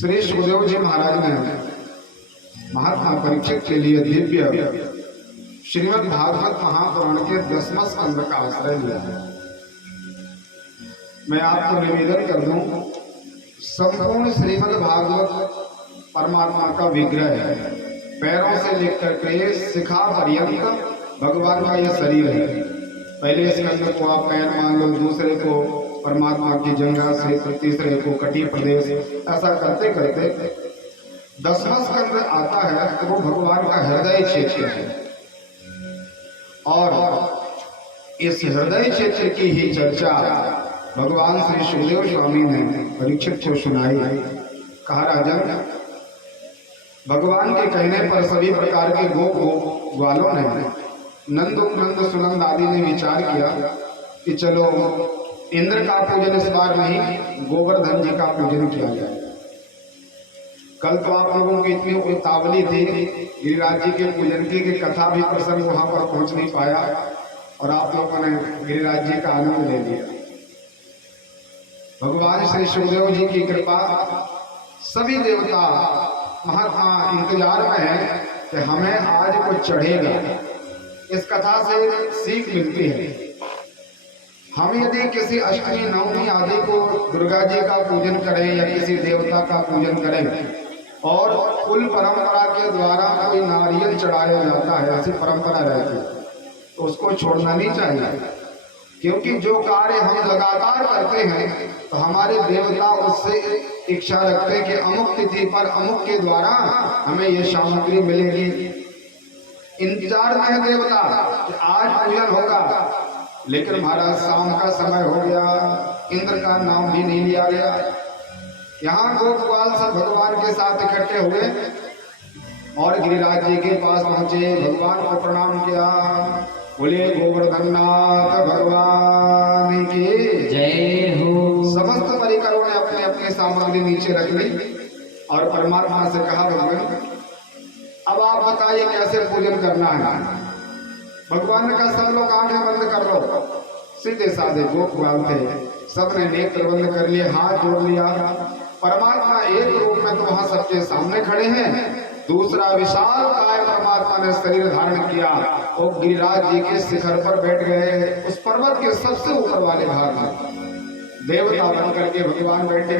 श्री सुखदेव जी महाराज ने महात्मा परीक्षित के लिए दिव्य श्रीमद् भागवत महापुराण के 10वां स्कंद का आश्रय लिया है। मैं आपको निवेदन कर दूं, संपूर्ण श्रीमद् भागवत परमात्मा का विग्रह है। पैरों से लेकर के शिखा पर्यंत भगवान का यह शरीर है। पहले स्कंद को आप पैर मान लो, दूसरे को परमात्मा की जंघा से, तीसरे को कटी प्रदेश, ऐसा करते करते 10वां स्कंद आता है तो वो भगवान का हृदय क्षेत्र है। और इस हृदय क्षेत्र की ही चर्चा भगवान श्री सुखदेव स्वामी ने परीक्षित को सुनाई। कहा, राजन, भगवान के कहने पर सभी प्रकार के ग्वालों ने, नंद सुनंद आदि ने विचार किया कि चलो इंद्र का पूजन इस बार नहीं, गोवर्धन जी का पूजन किया जाए। कल तो आप लोगों की इतनी उतावली थी गिरिराज जी के पूजन की कि कथा भी प्रसंग वहां पर पहुंच नहीं पाया और आप लोगों ने गिरिराज जी का आनंद ले लिया। भगवान श्री सुखदेव जी की कृपा, सभी देवता महात्मा इंतजार में है कि हमें आज कुछ चढ़ेगा। इस कथा से सीख मिलती है। हम यदि किसी अष्टमी नवमी आदि को दुर्गा जी का पूजन करें या किसी देवता का पूजन करें और कुल परंपरा के द्वारा कोई नारियल चढ़ाया जाता है, ऐसी परंपरा रहती है, तो उसको छोड़ना नहीं चाहिए। क्योंकि जो कार्य हम लगातार करते हैं तो हमारे देवता उससे इच्छा रखते हैं कि अमुक तिथि पर अमुक के द्वारा हमें ये सामग्री मिलेगी। इंतजार में है देवता कि आज पूजन होगा, लेकिन महाराज शाम का समय हो गया, इंद्र का नाम भी नहीं लिया गया। यहाँ गोपाल सब भगवान के साथ इकट्ठे हुए और गिरिराज जी के पास पहुंचे, भगवान को प्रणाम किया। बोले गोवर्धननाथ भगवान की जय हो। समस्त परिकरों ने अपने अपने सामग्री नीचे रख ली और परमात्मा से कहा, भगवान अब आप बताइए कैसे पूजन करना है। भगवान ने कहा, सब लोग आंखें बंद कर लो। सीधे साधे गोपाल थे, सबने नेत्र बंद कर लिए, हाथ जोड़ लिया। परमात्मा एक रूप में तो वहां सबके सामने खड़े हैं, दूसरा विशाल काय परमात्मा ने शरीर धारण किया और गिरिराज जी के शिखर पर बैठ गए। उस पर्वत के सबसे ऊपर वाले भाग में देवता बन करके भगवान बैठे।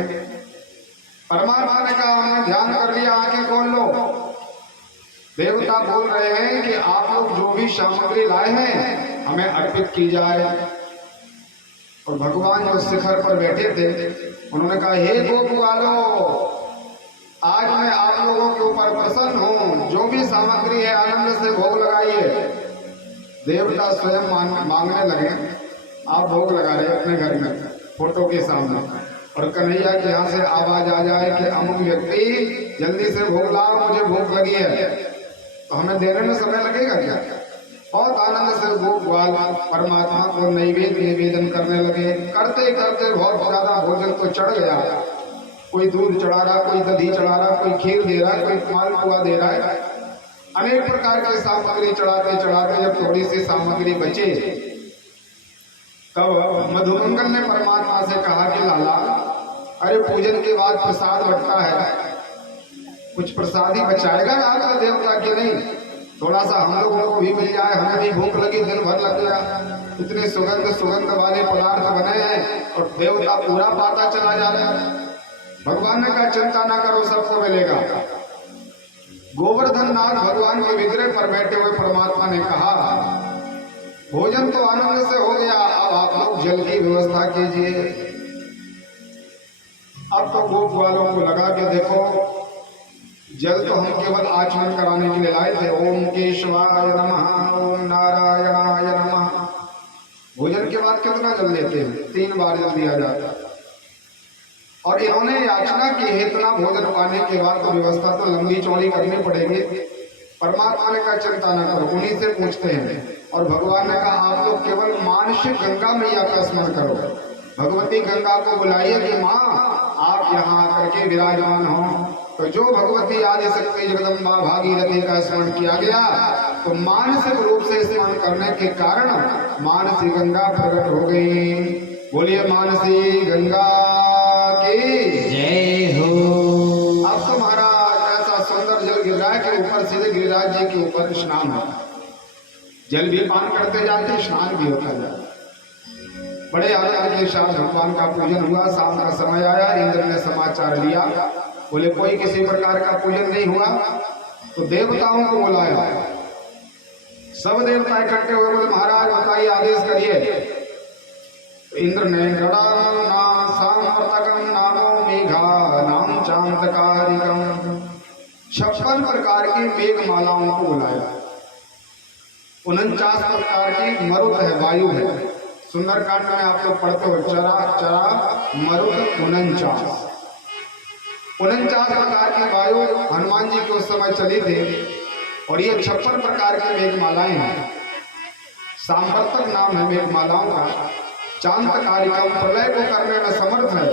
परमात्मा ने कहा, हमने ध्यान कर लिया, आंखें खोल लो। देवता बोल रहे हैं कि आप लोग जो भी सामग्री लाए हैं हमें अर्पित की जाए। और भगवान जो शिखर पर बैठे थे उन्होंने कहा, हे गोपवालो, आज मैं आप लोगों के ऊपर प्रसन्न हूँ, जो भी सामग्री है आनंद से भोग लगाइए। देवता स्वयं मांगने लगे। आप भोग लगा रहे अपने घर में फोटो के सामने और कन्हैया के यहाँ से आवाज आ जाए कि अमुक व्यक्ति जल्दी से भोग लाओ, मुझे भूख लगी है, तो हमें देने में समय लगेगा क्या? बहुत आनंद से गोपाल परमात्मा को नैवेद्य निवेदन करने लगे। करते करते बहुत ज्यादा भोजन तो चढ़ गया। कोई दूध चढ़ा रहा, कोई दही चढ़ा रहा, कोई खीर दे रहा है, कोई मालपुआ दे रहा है। अनेक प्रकार की सामग्री चढ़ाते चढ़ाते जब थोड़ी सी सामग्री बचे तब मधुमंगल ने परमात्मा से कहा कि लाला, अरे पूजन के बाद प्रसाद बंटता है, कुछ प्रसाद ही बचाएगा ना आपका देवता की नहीं? थोड़ा सा हम लोगों को भी मिल जाए, हमें भी भूख लगी, दिन भर लग गया। इतने सुगंध वाले पदार्थ बने हैं और देवता पूरा पाता चला जा रहा है। भगवान ने कहा, चिंता ना करो, सबको मिलेगा। गोवर्धन नाथ भगवान के विग्रह पर बैठे हुए परमात्मा ने कहा, भोजन तो आनंद से हो गया, अब आप लोग जल की व्यवस्था कीजिए। अब तो गोप वालों को लगा के देखो, जल तो हम केवल आचमन कराने के लिए लाए थे। ओम केशवाय नमः, ओम नारायणाय नमः। भोजन के बाद कितना जल लेते हैं? 3 बार जल दिया जाता है। और इन्होंने याचना की है, इतना भोजन पाने के बाद तो व्यवस्था तो लंबी चौड़ी करनी पड़ेगी। परमात्मा ने कहा, चिंता न करो, उन्हीं से पूछते हैं। और भगवान ने कहा, आप लोग केवल मानसिक गंगा मैया का स्मरण करो, भगवती गंगा को बुलाइए कि माँ आप यहाँ आकर के विराजमान हो। तो जो भगवती आदि शक्ति जगदम्बा भागीरथी का स्मरण किया गया तो मानसिक रूप से स्मरण करने के कारण मानसी गंगा प्रकट हो गई। बोलिए मानसी गंगा की जय हो। गिरिराज जी के ऊपर स्नान होता है, जल भी पान करते जाते, स्नान भी होता जाता। बड़े आनंद के साथ भगवान का पूजन हुआ। शाम का समय आया, इंद्र ने समाचार लिया, बोले कोई किसी प्रकार का पूजन नहीं हुआ तो देवताओं को बुलाया। सब देवता इकट्ठे हुए, बोले महाराज बताइए, आदेश करिए। तो इंद्र ने नामो मेघा नाम चांदकारिकम 56 प्रकार की मेघ मालाओं को बुलाया। 49 प्रकार की मरुत है, वायु है। सुंदरकांड में आप लोग पढ़ते हो, चरा चरा मरुत 49 प्रकार की वायु हनुमान जी के उस समय चली थी। और ये 56 प्रकार की मेघमालाएं हैं। सांवर्तक नाम है मेघमालाओं का। चांदकारिकम प्रलय को करने में समर्थ है।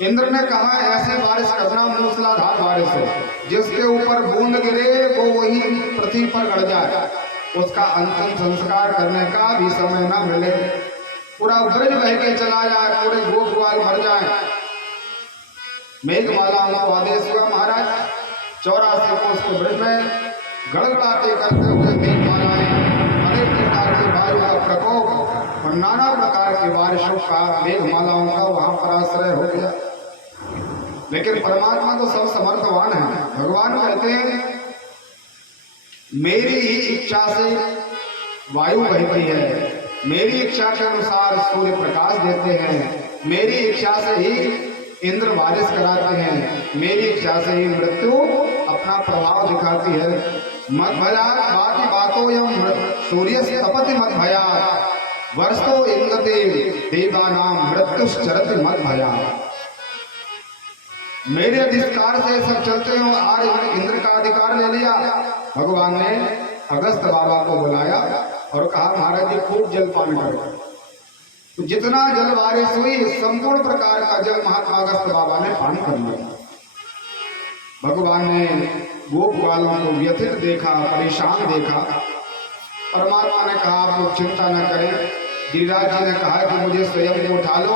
इंद्र ने कहा ऐसे बारिश करना, मूसलाधार बारिश है, जिसके ऊपर बूंद गिरे वो वही पृथ्वी पर गड़ जाए, उसका अंतिम संस्कार करने का भी समय न मिले, पूरा ब्रज बह के चला जाए, पूरे गोप ग्वाल मर जाए। मेघमालाओं को आदेश हुआ, महाराज 84 कोस के ब्रज में गड़गड़ाते करते हुए मेघमालाएं, अनेक प्रकार के वायु का प्रकोप और नाना प्रकार की बारिशों का मेघमालाओं का वहां पर आश्रय हो गया। लेकिन परमात्मा तो सब समर्थवान है। भगवान कहते हैं मेरी ही इच्छा से वायु बहती है, मेरी इच्छा के अनुसार सूर्य प्रकाश देते हैं, मेरी इच्छा से ही इंद्र बारिश कराते हैं, मेरी इच्छा से ही मृत्यु अपना प्रभाव दिखाती है। मत भयात बाकी बातों यम सूर्य तपति मत भयात वर्षो इंद्रते देवानाम मृत्युश्चरति मत भयात। मेरे अधिकार से सब चलते हो। आज इंद्र का अधिकार ले लिया। भगवान ने अगस्त बाबा को बुलाया और कहा महाराज जी खूब जल पान करो। तो जितना जल बारिश हुई, संपूर्ण प्रकार का जल महात्मा अगस्त बाबा ने पान कर लिया। भगवान ने गोप ग्वालों को व्यथित देखा, परेशान देखा। परमात्मा ने कहा आप लोग चिंता न करें। गिरिराज जी ने कहा कि मुझे स्वयं को उठा लो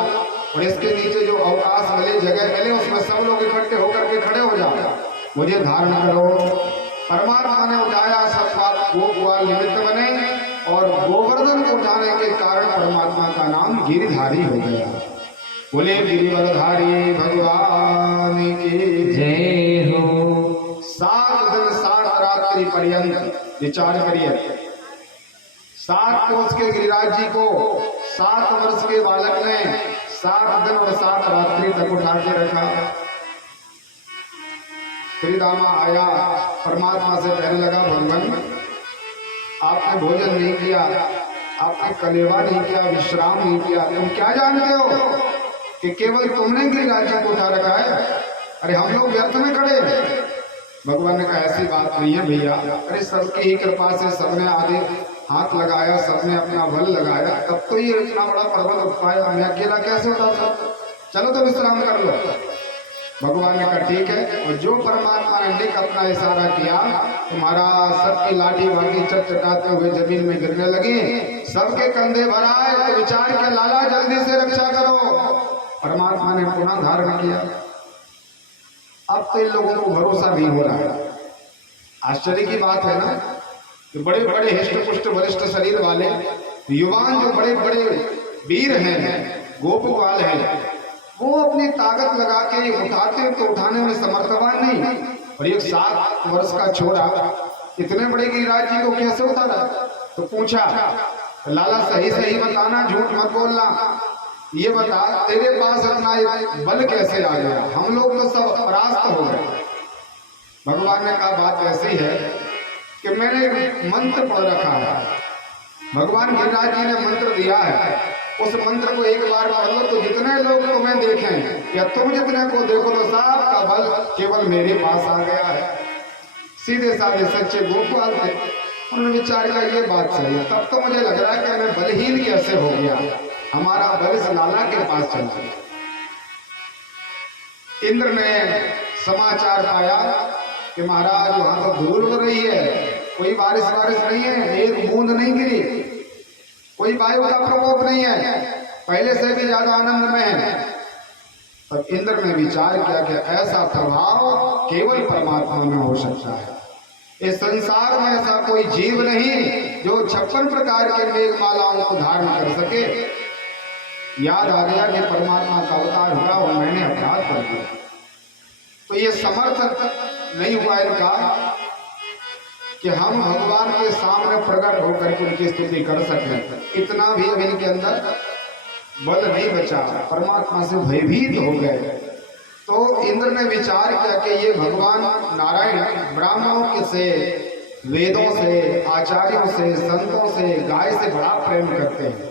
और इसके नीचे जो अवकाश मिले, जगह मिले, उसमें सब लोग इकट्ठे होकर के खड़े हो जाओ, मुझे धारण करो। परमात्मा ने उठाया, सब गोप ग्वाल निमित्त बने और गोवर्धन को उठाने के कारण परमात्मा का नाम गिरिधारी हो गया। बोले गिरिवरधारी भगवान की जय हो। 7 दिन 7 रात्रि पर्यंत विचार करिए। 7 कोस के गिरिराज जी को 7 वर्ष के बालक ने 7 दिन और 7 रात्रि तक उठा के रखा। श्रीदामा आया, परमात्मा से कहने लगा भगवान आपने भोजन नहीं किया, आपने कलेवा नहीं किया, विश्राम नहीं किया, तुम क्या जानते हो कि केवल तुमने गिरिराज जी को उठा रखा है? अरे हम लोग व्यर्थ में खड़े। भगवान ने कहा ऐसी बात नहीं है भैया, अरे सबकी ही कृपा से सबने आगे हाथ लगाया, सबने अपना बल लगाया, तब तो ये इतना बड़ा पर्वत उठ पाया। मैं अकेला कैसे उठा सकता? चलो तो विश्राम कर लो। भगवान ने कहा ठीक है। और जो परमात्मा ने निक अपना इशारा किया, तुम्हारा सबकी लाठी वाठी चटचटाते हुए जमीन में गिरने लगी, सबके कंधे भराए। तो विचार किया लाला जल्दी से रक्षा करो। परमात्मा ने पुनः धारण किया। अब तो इन लोगों को भरोसा भी हो रहा है। आश्चर्य की बात है ना कि बड़े बड़े हिष्ट पुष्ट वरिष्ठ शरीर वाले युवान जो बड़े बड़े वीर हैं, गोप ग्वाल हैं, वो अपनी ताकत लगा के उठाते तो उठाने में समर्थवान नहीं। और एक 7 वर्ष का छोरा इतने बड़े गिरिराज जी को कैसे उतारा? तो पूछा लाला सही सही बताना, झूठ मत बोलना, ये बता तेरे पास अपना बल कैसे आ गया? हम लोग तो सब परास्त हो गए। भगवान ने कहा बात ऐसी है कि मैंने मंत्र पढ़ रखा है। भगवान गिरिराज जी ने मंत्र दिया है, उस मंत्र को एक बार पढ़ लो तो जितने लोग तुम्हें देखें या तुम जितने को देखो तो सबका बल केवल मेरे पास आ गया है। सीधे साधे सच्चे गोपाल थे। उन्होंने विचार किया ये बात सही है। तब तो मुझे लग रहा है कि मैं बलहीन कैसे हो गया, हमारा बल इस लाला के पास चल गया। इंद्र ने समाचार पाया कि महाराज वहां तो धूल हो रही है, कोई बारिश नहीं है, एक बूंद नहीं गिरी, कोई वायु का प्रकोप नहीं है, पहले से भी ज्यादा आनंद में है। तब इंद्र ने विचार किया कि ऐसा प्रभाव केवल परमात्मा में हो सकता है। इस संसार में ऐसा कोई जीव नहीं जो 56 प्रकार के मेघमालाओं को धारण कर सके। याद आ गया कि परमात्मा का अवतार हुआ और मैंने अपराध कर दिया, तो ये समर्थ नहीं हुआ इनका कि हम भगवान के सामने प्रकट होकर के उनकी स्तुति कर सकें। इतना भी अब इनके अंदर बल नहीं बचा, परमात्मा से भयभीत हो गए। तो इंद्र ने विचार किया कि ये भगवान नारायण ब्राह्मणों से, वेदों से, आचार्यों से, संतों से, गाय से बड़ा प्रेम करते हैं।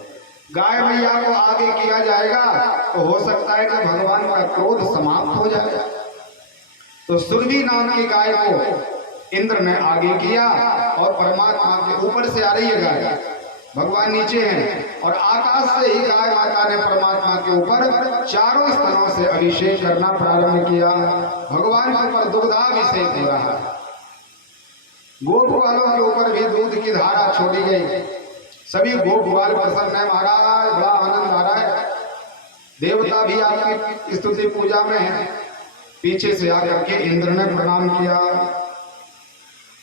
गाय मैया को आगे किया जाएगा तो हो सकता है कि भगवान का क्रोध समाप्त हो जाए। तो सुरभि नाम की गाय को इंद्र ने आगे किया और परमात्मा के ऊपर से आ रही है गाय, भगवान नीचे हैं और आकाश से ही गाय माता ने परमात्मा के ऊपर चारों स्तनों से अभिषेक करना प्रारंभ किया। भगवान के ऊपर दुग्धाभिषेक हो रहा है। गोप ग्वालों के ऊपर भी दूध की धारा छोड़ी गई। सभी गोप ग्वाल प्रसन्न है, महाराज बड़ा आनंद आ रहा है। देवता भी आपकी स्तुति पूजा में है। पीछे से आकर के इंद्र ने प्रणाम किया।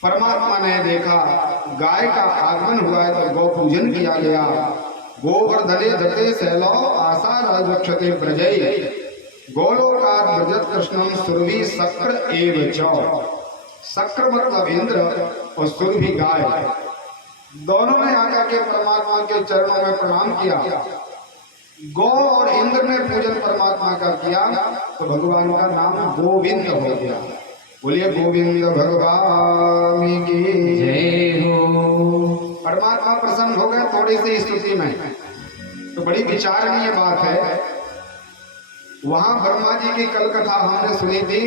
परमात्मा ने देखा गाय का आगमन हुआ है तो गौ पूजन किया गया। गोवर्धने दते शैलो आशा रक्षते प्रजय गोलोकात ब्रजत कृष्णम सुरभि शक्र एव च। शक्र मतलब इंद्र और सुरभि गाय, दोनों ने आकर के परमात्मा के चरणों में प्रणाम किया। गौ और इंद्र ने पूजन परमात्मा का किया तो भगवान का नाम गोविंद हो गया। बोलिए गोविंद भगवान की जय हो। परमात्मा प्रसन्न हो गए थोड़ी सी स्तुति में, तो बड़ी विचारणीय बात है। वहां ब्रह्मा जी की कल कथा हमने सुनी थी।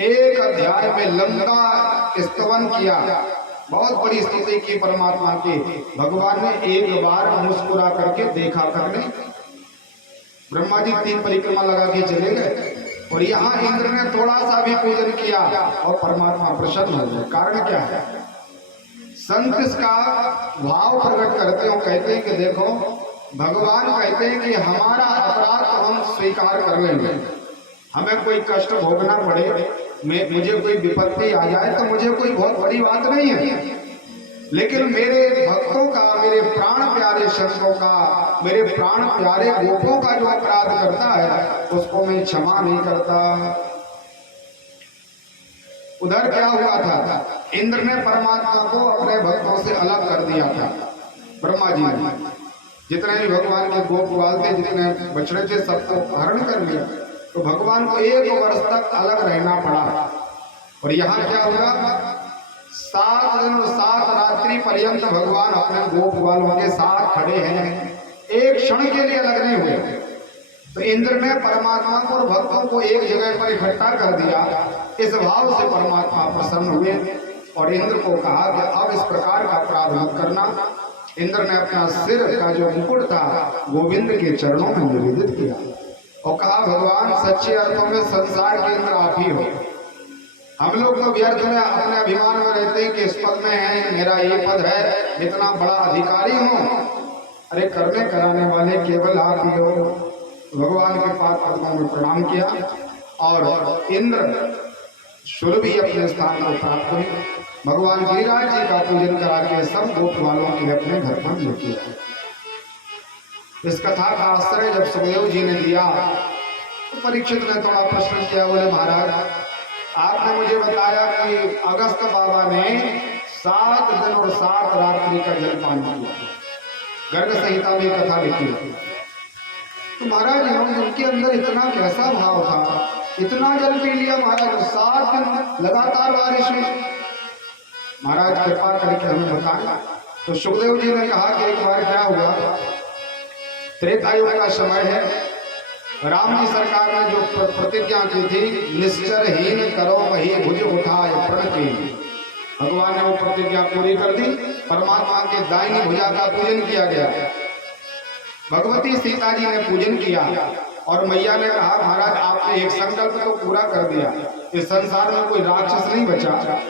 एक अध्याय में लंका स्तवन किया, बहुत बड़ी स्तुति की परमात्मा की। भगवान ने एक बार मुस्कुरा करके देखा करने, ब्रह्मा जी 3 परिक्रमा लगा के चले गए और यहाँ इंद्र ने थोड़ा सा भी पूजन किया और परमात्मा प्रसन्न हो गए। कारण क्या है? संत इसका भाव प्रकट करते हो, कहते हैं कि देखो भगवान कहते हैं कि हमारा अपराध तो हम स्वीकार कर लेंगे, हमें कोई कष्ट भोगना पड़े, मुझे कोई विपत्ति आ जाए तो मुझे कोई बहुत बड़ी बात नहीं है, लेकिन मेरे भक्तों का, मेरे प्राण प्यारे संतों का, मेरे प्राण प्यारे गोपों का जो अपराध करता है उसको मैं क्षमा नहीं करता। उधर क्या हुआ था? इंद्र ने परमात्मा को अपने भक्तों से अलग कर दिया था। ब्रह्मा जी ने जितने भी भगवान के गोप ग्वाल थे, जितने बछड़े थे, सबको हरण कर लिया। तो भगवान को 1 वर्ष तक अलग रहना पड़ा। और यहाँ क्या हुआ? 7 दिन और 7 रात्रि पर्यंत भगवान अपने गोप ग्वालों के साथ खड़े हैं, एक क्षण के लिए अलग नहीं हुए। तो इंद्र ने परमात्मा को और भक्तों को एक जगह पर इकट्ठा कर दिया। इस भाव से परमात्मा प्रसन्न हुए और इंद्र को कहा कि अब इस प्रकार का अपराध मत करना। इंद्र ने अपना सिर का जो मुकुट था गोविंद के चरणों में निवेदित किया और कहा, भगवान सच्चे अर्थों में संसार के इंद्र आप ही हो। हम लोग तो व्यर्थ में अपने अभिमान में रहते हैं कि इस पद में है, मेरा ये पद है, इतना बड़ा अधिकारी हूँ। अरे करने कराने वाले केवल आप ही हो। भगवान के पाद पद्मों में प्रणाम किया और इंद्र सुरभि अपने स्थान को प्राप्त हुई। भगवान गिरिराज जी का पूजन करा के सब गोप वालों के अपने घर पर ले किया। इस कथा का आश्रय जब सुखदेव जी ने लिया तो परीक्षित ने थोड़ा प्रश्न किया। बोले महाराज, आपने मुझे बताया कि अगस्त बाबा ने 7 दिन और 7 रात्रि का जलपान किया, गर्ग संहिता में कथा लिखी। तो महाराज उनके अंदर इतना कैसा भाव था, इतना जल पी लिया महाराज, 7 दिन लगातार बारिश में। महाराज कृपा करके हमें बताएं। तो सुखदेव जी ने कहा कि एक बार क्या हुआ, त्रेता युग का समय है। राम जी सरकार ने जो प्रतिज्ञा की थी, निश्चरहीन करो वही भुज उठाए प्रण की, भगवान ने वो प्रतिज्ञा पूरी कर दी। परमात्मा के दाहिनी भुजा का पूजन किया गया। भगवती सीता जी ने पूजन किया और मैया ने कहा, महाराज आपने एक संकल्प तो पूरा कर दिया, इस संसार में कोई राक्षस नहीं बचा,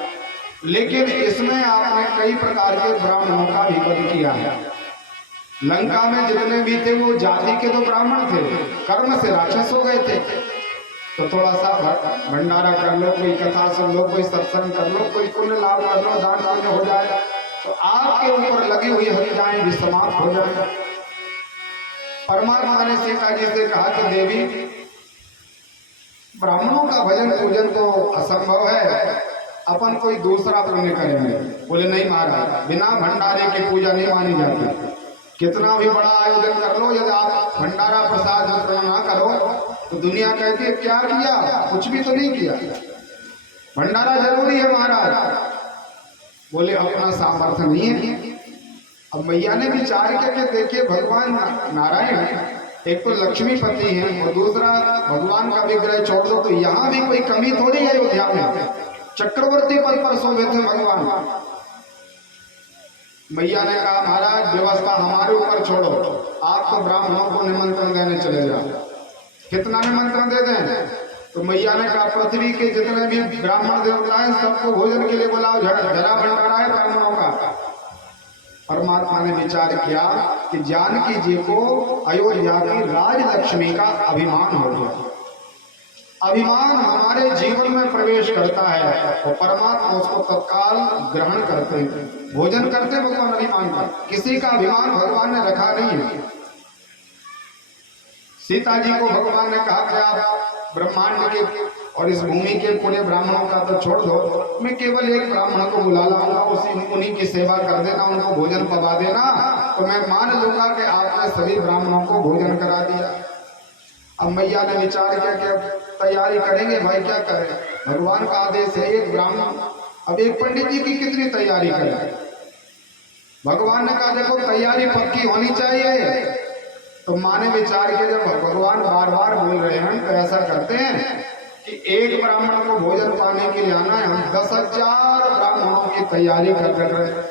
लेकिन इसमें आपने कई प्रकार के ब्राह्मणों का भी वध किया है। लंका में जितने भी थे वो जाति के तो ब्राह्मण थे, कर्म से राक्षस हो गए थे। तो थोड़ा सा भंडारा कर लो, कोई कथा सुन लो, कोई सत्संग कर लो, कोई पुण्य लाभ कर लो, दान पुण्य हो जाए, तो आपके ऊपर लगी हुई हत्याएं भी समाप्त हो जाए। परमात्मा ने सीता जी से कहा कि देवी, ब्राह्मणों का भजन पूजन तो असंभव है, अपन कोई दूसरा पुण्य करेंगे। बोले नहीं महाराज, बिना भंडारे की पूजा नहीं मानी जाती। कितना भी बड़ा आयोजन कर लो, यदि आप भंडारा प्रसाद वितरण ना करो तो दुनिया कहती है क्या किया, कुछ भी तो नहीं किया। भंडारा जरूरी है महाराज। बोले अपना सामर्थ्य नहीं है। अब मैया ने विचार करके देखिए, भगवान नारायण एक तो लक्ष्मीपति हैं और दूसरा भगवान का विग्रह छोड़ दो तो यहाँ भी कोई कमी थोड़ी है। अयोध्या में चक्रवर्ती पद पर शोभित थे भगवान। मैया ने कहा महाराज व्यवस्था हमारे ऊपर छोड़ो, आप तो ब्राह्मणों को निमंत्रण देने चले जाओ। कितना निमंत्रण दे दें? तो मैया ने कहा पृथ्वी के जितने भी ब्राह्मण देवता हैं सबको भोजन के लिए बुलाओ, जरा भंडारा है ब्राह्मणों का। परमात्मा ने विचार किया कि जानकी जी को अयोध्या की राजलक्ष्मी का अभिमान हो गया। अभिमान हमारे जीवन में प्रवेश करता है और परमात्मा उसको तत्काल ग्रहण करते हैं, भोजन करते भगवान अभिमान का। किसी का अभिमान भगवान ने रखा नहीं है। सीता जी को भगवान ने कहा कि आप ब्रह्मांड के और इस भूमि के पूरे ब्राह्मणों का तो छोड़ दो, मैं केवल एक ब्राह्मण को बुला लाऊंगा, उन्हीं की सेवा कर देना, उनको भोजन पवा देना, तो मैं मान लूंगा कि आपने सभी ब्राह्मणों को भोजन करा दिया। अब मैया ने विचार किया कि तैयारी करेंगे भाई, क्या करें, भगवान का आदेश है एक ब्राह्मण। अब एक पंडित जी की कितनी तैयारी करें? भगवान ने कहा देखो तैयारी पक्की होनी चाहिए। तो माँ ने विचार किया जब भगवान बार बार बोल रहे हैं तो ऐसा करते हैं कि एक ब्राह्मण को भोजन पाने के लिए आना है, हम 10,000 ब्राह्मणों की तैयारी कर रहे हैं।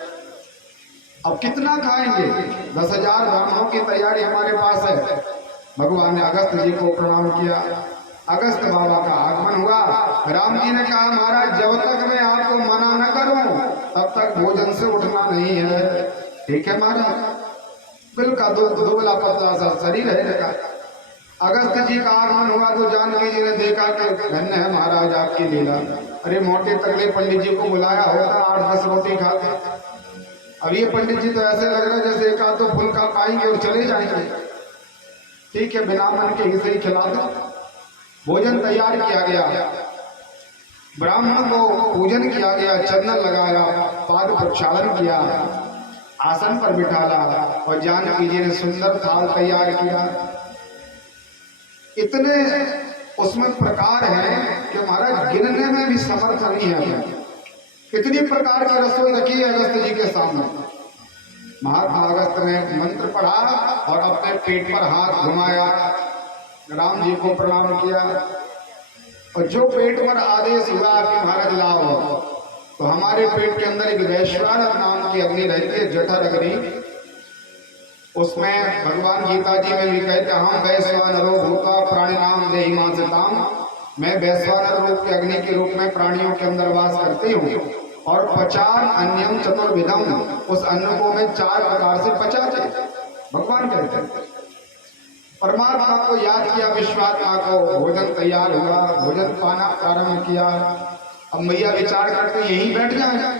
अब कितना खाएंगे? 10,000 ब्राह्मणों की तैयारी हमारे पास है। भगवान ने अगस्त जी को प्रणाम किया। अगस्त बाबा का आगमन हुआ। राम जी ने कहा महाराज जब तक मैं आपको मना न करूं तब तक भोजन से उठना नहीं है। ठीक है महाराज। बिल्कुल दुबला पतला सा शरीर है। अगस्त जी का आगमन हुआ तो जानकी जी ने देखा कि धन्य है महाराज आपकी लीला। अरे मोटे तगड़े पंडित जी को बुलाया होता 8-10 रोटी खाते। अब ये पंडित जी तो ऐसे लग रहा है जैसे एक आध दो फुल्का पाएंगे और चले जाएंगे। ठीक है, बिना मन के ही सही खिला दो। भोजन तैयार किया गया, ब्राह्मण को पूजन किया गया, चंदन लगाया, पाद प्रक्षालन किया, आसन पर बिठाला और जानकी जी ने सुंदर थाल तैयार किया। इतने उसमें प्रकार हैं कि महाराज गिनने में भी समर्थ नहीं है। इतनी प्रकार की रसोई रखी है अगस्त जी के सामने। महात्मा अगस्त ने मंत्र पढ़ा और अपने पेट पर हाथ घुमाया, राम जी को प्रणाम किया और जो पेट पर आदेश हुआ कि महाराज लाओ, तो हमारे पेट के अंदर एक वैश्वानर नाम की अग्नि रहती है, जठर अग्नि। उसमें भगवान गीता जी में भी कहते हैं हम वैश्वानरो भूता प्राणी नाम देहि मासिताम, मैं वैश्वानर रूप के अग्नि के रूप में प्राणियों के अंदर वास करती हूँ और पचान अन्यम चतुर्विधम, उस अन्न को मैं 4 प्रकार से पचाते। भगवान कहते हैं परमात्मा को याद किया, विश्वात्मा को, भोजन तैयार हुआ, भोजन पाना प्रारंभ किया। अब मैया विचार करते यहीं बैठ जाए,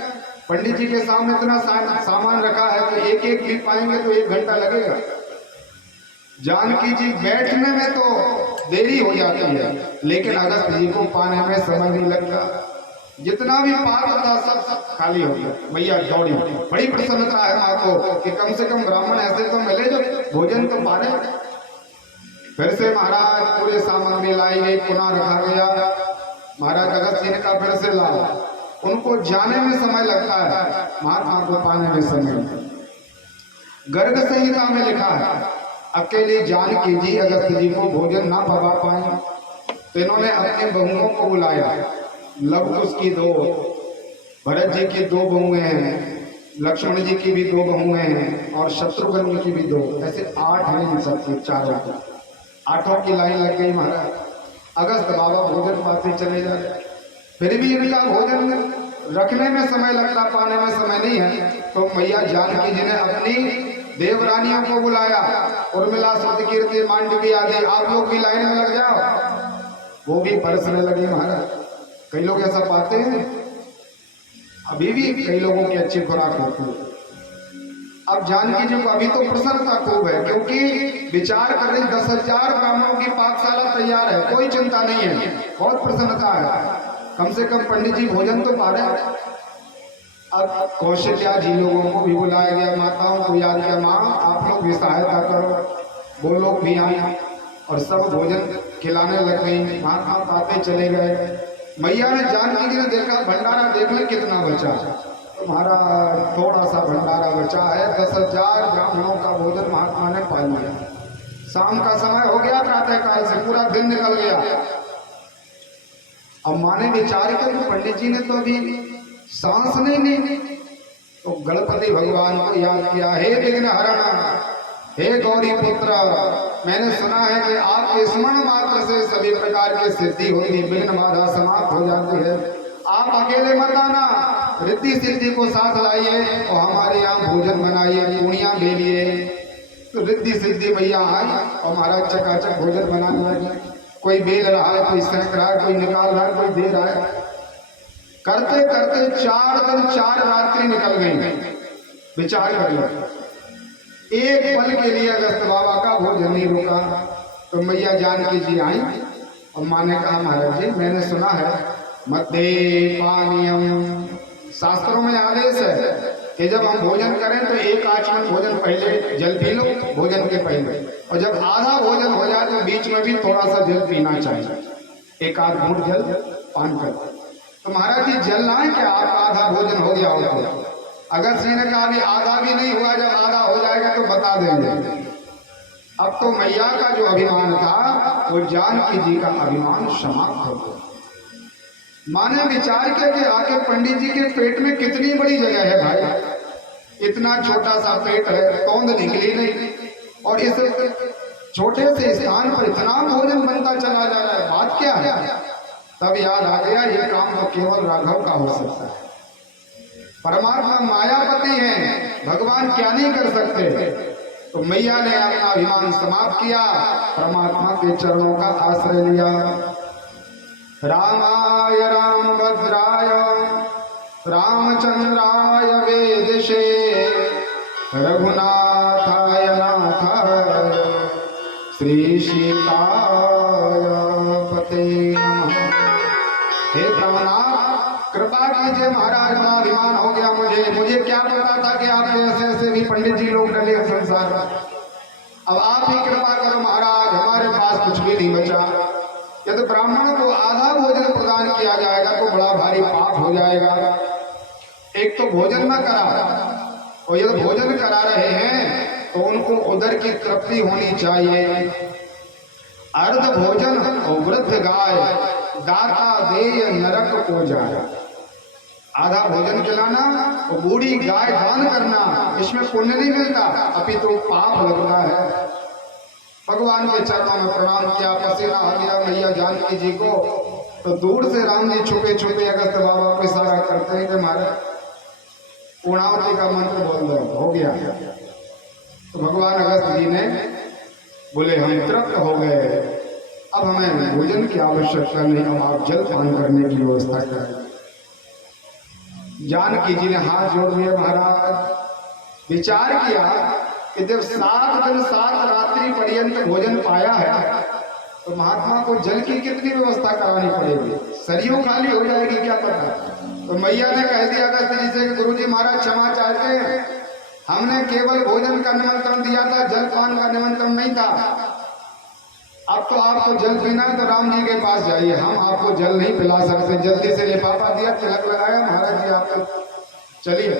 पंडित जी के सामने इतना सामान रखा है तो एक एक भी पाएंगे तो 1 घंटा लगेगा। जानकी जी बैठने में तो देरी हो जाती है लेकिन अगस्त जी को पाने में समय नहीं लगता। जितना भी पात्र था सब खाली हो गया। मैया दौड़ी, बड़ी प्रसन्नता है माँ को कि कम से कम ब्राह्मण ऐसे तो मिले जो भोजन तो पा रहे। फिर से महाराज पूरे सामग्री लाई गई, पुनः रखा गया। महाराज अगस्त जी ने कहा फिर से लाओ। उनको जाने में समय लगता है, महात्मा को पाने में समय। गर्ग संहिता में लिखा है अकेली जानकी जी अगस्त जी को भोजन ना पवा पाए तो इन्होंने अपने बहुओं को बुलाया। लवकुश की 2, भरत जी की 2 बहुएं हैं, लक्ष्मण जी की भी 2 बहुएं हैं और शत्रुघ्न की भी 2, ऐसे 8 हैं इन सबके चारों को। 8 की लाइन लग गई महाराज। अगस्त बाबा भोजन पाते चले जा रहे, फिर भी इनका भोजन रखने में समय लगता, पाने में समय नहीं है। तो मैया जानकी जी ने अपनी देवरानियों को बुलाया, उर्मिला, सुतकीर्ति, मांडवी आदि, आप लोग भी लाइन में लग जाओ। वो भी परसने लगे महाराज। कई लोग ऐसा पाते हैं, अभी भी कई लोगों की अच्छी खुराक होती है। अब जानकी जी को अभी तो प्रसन्नता खूब है, क्योंकि विचार कर रही 10,000 ब्राह्मणों की पाकशाला तैयार है, कोई चिंता नहीं है, बहुत प्रसन्नता है। कम से कम पंडित जी भोजन तो पा रहे हैं। अब कौशल्या जी लोगों को भी बुलाया गया, माताओं को याद किया, माँ आप लोग भी सहायता करो। वो लोग भी आए और सब भोजन खिलाने लग गई। महात्मा पाते चले गए। मैया ने, जानकी जी ने देखा भंडारा देख ले कितना बचा, तुम्हारा थोड़ा सा भंडारा बचा है। 10,000 ब्राह्मणों का भोजन महात्मा ने पा लिया। शाम का समय हो गया, प्रातः काल से पूरा दिन निकल गया। अब माँ ने विचार किया कि पंडित जी ने तो अभी सांस नहीं ली, तो गणपति भगवान को याद किया, हे विघ्न हरण, हे गौरी पुत्र, मैंने सुना है कि आपके स्मरण मात्र से सभी प्रकार की सिद्धि होती, विघ्न बाधा समाप्त हो जाती है। आप अकेले मत आना, रिद्धि सिद्धि को साथ लाइए और हमारे यहाँ भोजन बनाइए, पूड़ियाँ बेलिए। तो रिद्धि सिद्धि भैया आई और महाराज चकाचक भोजन बनाने लगे। कोई बेल रहा है, कोई सेंक रहा है, कोई निकाल रहा है, कोई दे रहा है। करते करते 4 दिन 4 रात्रि निकल गई। विचार कर लो, एक पल के लिए अगस्त बाबा का भोजन नहीं रुका। तो मैया जानकी जी आई और माँ ने कहा, महाराज जी मैंने सुना है मध्य पानीयम, शास्त्रों में आदेश है कि जब हम भोजन करें तो 1 आचमन भोजन पहले जल पी लो भोजन के पहले, और जब आधा भोजन हो जाए तो बीच में भी थोड़ा सा जल पीना चाहिए, 1 आध घूंट जल पान कर। तो महाराज जी जल ना है क्या, आपका आधा भोजन हो गया हो? अगर जी ने कहा अभी आधा भी नहीं हुआ, जब आधा हो जाएगा तो बता देंगे। अब तो मैया का जो अभिमान था वो जानकी जी का अभिमान समाप्त हो गया। माँ ने विचार किया कि आके पंडित जी के पेट में कितनी बड़ी जगह है भाई, इतना छोटा सा पेट है, तोंद निकली नहीं, और इस छोटे से स्थान पर इतना भोजन बनता चला जा रहा है, बात क्या है? तब याद आ गया ये काम तो केवल राघव का हो सकता है। परमात्मा मायापति हैं, भगवान क्या नहीं कर सकते। तो मैया ने अपना अभिमान समाप्त किया, परमात्मा के चरणों का आश्रय लिया। रामाय रामभद्राय रामचंद्राय वेदसे रघुनाथाय नाथाय श्री सीताय पते नमः। हे प्रभुनाथ कृपा कीजिए महाराज, का अभिमान हो गया मुझे क्या पता था कि आप ऐसे ऐसे भी पंडित जी लोग डले संसार में। अब आप ही कृपा करो महाराज, हमारे पास कुछ भी नहीं बचा। यदि ब्राह्मणों को आधा भोजन प्रदान किया जाएगा तो बड़ा भारी पाप हो जाएगा। एक तो भोजन न करा, और यदि भोजन करा रहे हैं तो उनको उदर की तृप्ति होनी चाहिए। अर्ध भोजन और वृद्ध गाय दाता देय नरक को जाए। आधा भोजन खिलाना और बूढ़ी गाय दान करना, इसमें पुण्य नहीं मिलता, अपितु तो पाप लगता है। भगवान के चरणों में प्रणाम किया, पसीना आ गया मैया जानकी जी को। तो दूर से राम जी छुपे छुपे अगस्त बाबा को इशारा करते हैं कि महाराज पूर्णावती का मंत्र बोल दो, हो गया। तो भगवान अगस्त जी ने बोले हम तृप्त हो गए, अब हमें भोजन की आवश्यकता नहीं, अब आप जल पान करने की व्यवस्था करें। जानकी जी ने हाथ जोड़ दिए। महाराज विचार किया कि जब 7 दिन 7 रात्रि पर्यंत भोजन पाया है तो महात्मा को जल की कितनी व्यवस्था करानी पड़ेगी, सरयू खाली हो जाएगी क्या पता। तो मैया ने कह दिया अगस्त जी से कि गुरुजी महाराज क्षमा चाहते हैं, हमने केवल भोजन का निमंत्रण दिया था, जलपान का निमंत्रण नहीं था। अब तो आपको जल पीना है तो राम जी के पास जाइए, हम आपको जल नहीं पिला सकते। जल्दी से लिफाफा दिया, तिलक लगाया, महाराज जी आप चलिए।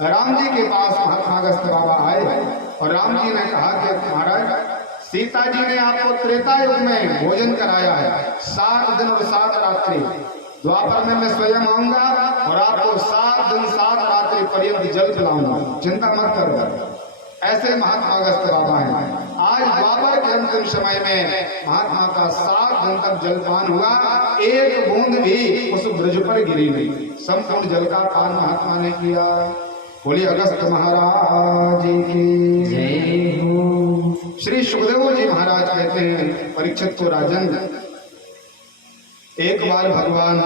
राम जी के पास महात्मा अगस्त बाबा आए और राम जी ने कहा कि महाराज सीता जी ने आपको त्रेता युग में भोजन कराया है, 7 दिन और 7 रात्रि। द्वापर में मैं स्वयं आऊंगा और आपको 7 दिन 7 रात्रि पर्यंत जल पिलाऊंगा, चिंता मत करो। ऐसे महात्मा अगस्त बाबा हैं। आज द्वापर के अंतिम समय में महात्मा का 7 दिन तक जलपान हुआ, एक बूंद भी उस ब्रज पर गिरी नहीं, संपूर्ण जल का पान महात्मा ने किया। बोलिए अगस्त महाराज की जय हो। श्री सुखदेव जी महाराज कहते हैं परीक्षित को राजन, एक बार भगवान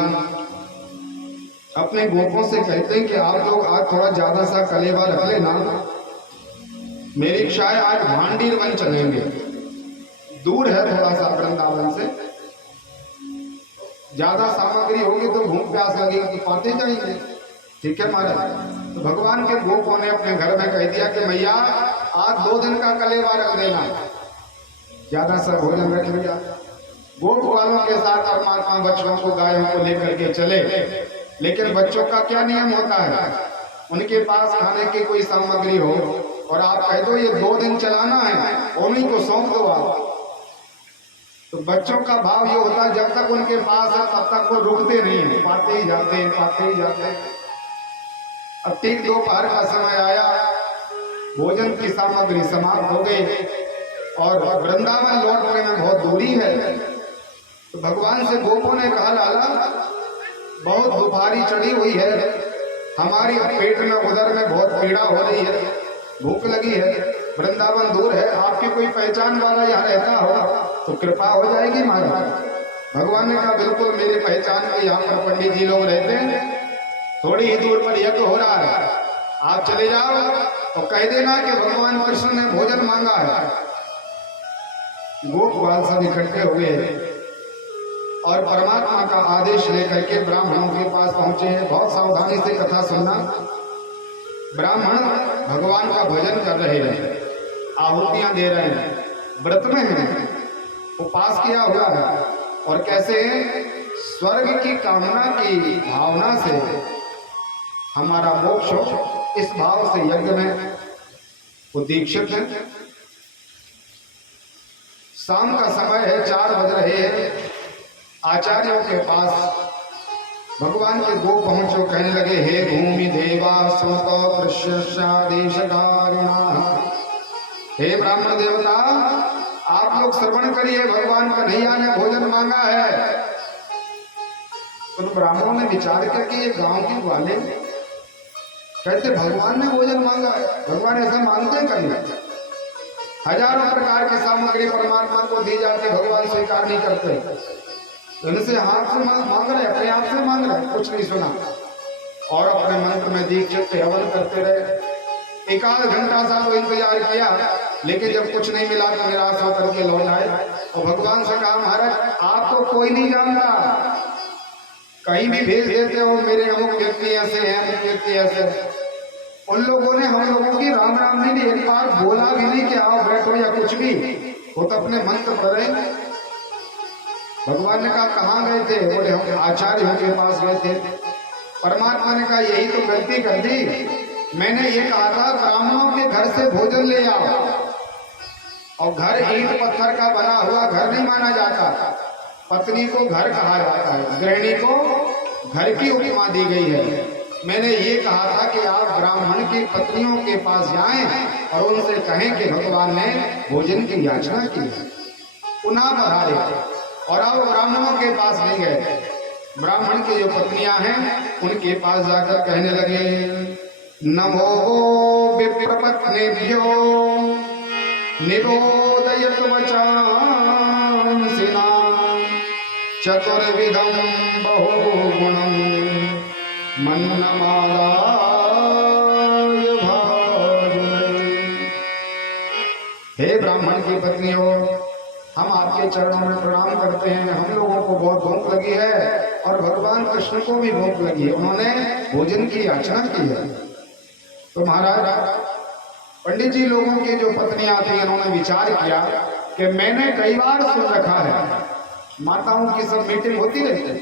अपने गोपों से कहते हैं कि आप लोग आज थोड़ा ज्यादा सा कलेवा रख लेना, मेरी इच्छा है आज भांडीर वन चलेंगे, दूर है थोड़ा सा वृंदावन से, ज्यादा सामग्री होगी तो भूख प्यास लगेगी तो पाते जाएंगे। ठीक है महाराज। तो भगवान के गोपों ने अपने घर में कह दिया कि मैया आज 2 दिन का कलेवा रख देना, ज्यादा सा भोजन रख लिया। गोप वालों के साथ परमात्मा बच्चों को गायों को लेकर के चले, लेकिन बच्चों का क्या नियम होता है, उनके पास खाने की कोई सामग्री हो और आप कह दो ये 2 दिन चलाना है, उन्हीं को सौंप दो आप। तो बच्चों का भाव ये होता है जब तक उनके पास है तब तक वो रुकते नहीं है, पाते ही जाते हैं, पाते ही जाते हैं। अब ठीक दोपहर का समय आया, भोजन की सामग्री समाप्त हो गई और वृंदावन लौटने में बहुत दूरी है। तो भगवान से गोपों ने कहा लाला बहुत दोपहरी चढ़ी हुई है, हमारी पेट में उदर में बहुत पीड़ा हो रही है, भूख लगी है, वृंदावन दूर है, आपकी कोई पहचान वाला यहाँ रहता हो तो कृपा हो जाएगी महाराज। भगवान ने कहा बिल्कुल मेरी पहचान के यहाँ पर पंडित जी लोग रहते हैं, थोड़ी ही दूर पर यज्ञ हो रहा है, आप चले जाओ और कह देना कि भगवान कृष्ण ने भोजन मांगा है। गोपवाल सब इकट्ठे हुए और परमात्मा का आदेश लेकर के ब्राह्मणों के पास पहुंचे हैं। बहुत सावधानी से कथा सुनना। ब्राह्मण भगवान का भजन कर रहे हैं, आहुतियां दे रहे हैं, व्रत में हैं, उपास किया हुआ है और कैसे स्वर्ग की कामना की भावना से हमारा मोक्ष इस भाव से यज्ञ में वो दीक्षित है। शाम का समय है, 4 बज रहे हैं। आचार्यों के पास भगवान के गो पहुंचो, कहने लगे हे भूमि देवा सुतो कृष्णादेशकारिणा, हे ब्राह्मण देवता आप लोग श्रवण करिए, भगवान कन्हैया ने भोजन मांगा है। तो ब्राह्मणों ने विचार किया कि ये गांव के वाले कहते भगवान ने भोजन मांगा है, भगवान ऐसा मांगते कभी? हजारों प्रकार की सामग्री परमात्मा को दी जाती, भगवान स्वीकार नहीं करते। इनसे हाथ से मांग रहे, अपने आप से मांग रहे, कुछ नहीं सुना और अपने मंत्र में दीक्षित हवन करते रहे। 1 घंटा सा वो इंतजार किया, लेकिन जब कुछ नहीं मिला तो निराश होकर के लौट आए और भगवान से कहा महाराज आपको कोई नहीं जानता, कहीं भी भेज देते हो मेरे अमुक व्यक्ति ऐसे हैं, अमुक व्यक्ति ऐसे। उन लोगों ने हम लोगों की राम राम नहीं, एक बार बोला भी नहीं कि आओ बैठो या कुछ भी, वो तो अपने मंत्र पढ़ रहे। भगवान ने कहा कहाँ गए थे? बोले हम आचार्यों के पास गए थे। परमात्मा ने कहा यही तो गलती कर दी, मैंने ये कहा था ब्राह्मणों के घर से भोजन ले आओ, और घर ईंट पत्थर का बना हुआ घर नहीं माना जाता, पत्नी को घर कहा जाता है, गृहिणी को घर की उपमा दी गई है। मैंने ये कहा था कि आप ब्राह्मण की पत्नियों के पास जाएं और उनसे कहें कि भगवान ने भोजन की याचना की है, पुनः पधारे। और आप ब्राह्मणों के पास नहीं गए, ब्राह्मण की जो पत्नियां हैं उनके पास जाकर कहने लगे नमो विप्रपत्नेभ्यो निबोधयत वचांसिना चतुर्विधं बहुगुणं मन्नमादाय भाजुने। हे ब्राह्मण की पत्नियों, हम आपके चरणों में प्रणाम करते हैं। हम लोगों को बहुत भूख लगी है और भगवान कृष्ण को भी भूख लगी है, उन्होंने भोजन की याचना की है। तो महाराज पंडित जी लोगों की जो पत्नियां थी उन्होंने विचार किया कि मैंने कई बार सुन रखा है, माताओं की सब मीटिंग होती रहती है,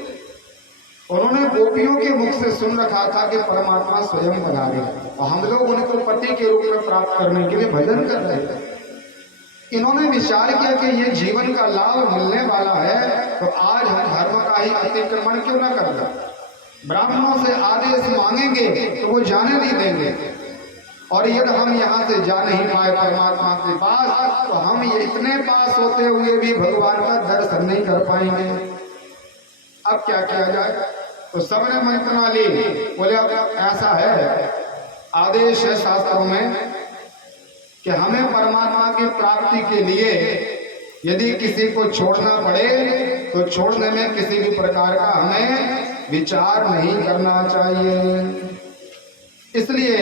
उन्होंने गोपियों के मुख से सुन रखा था कि परमात्मा स्वयं पधारे और हम लोग उनको पति के रूप में प्राप्त करने के लिए भजन कर रहे थे। इन्होंने विचार किया कि ये जीवन का लाभ मिलने वाला है, तो आज हम धर्म का ही अतिक्रमण क्यों न कर दें। ब्राह्मणों से आदेश मांगेंगे तो वो जाने नहीं देंगे, और यदि हम यहाँ से जा नहीं पाए परमात्मा के पास तो हम ये इतने पास होते हुए भी भगवान का दर्शन नहीं कर पाएंगे। अब क्या किया जाए? तो सबने मंत्रणा ली, बोले अब ऐसा है, आदेश है शास्त्रों में कि हमें परमात्मा की प्राप्ति के लिए यदि किसी को छोड़ना पड़े तो छोड़ने में किसी भी प्रकार का हमें विचार नहीं करना चाहिए। इसलिए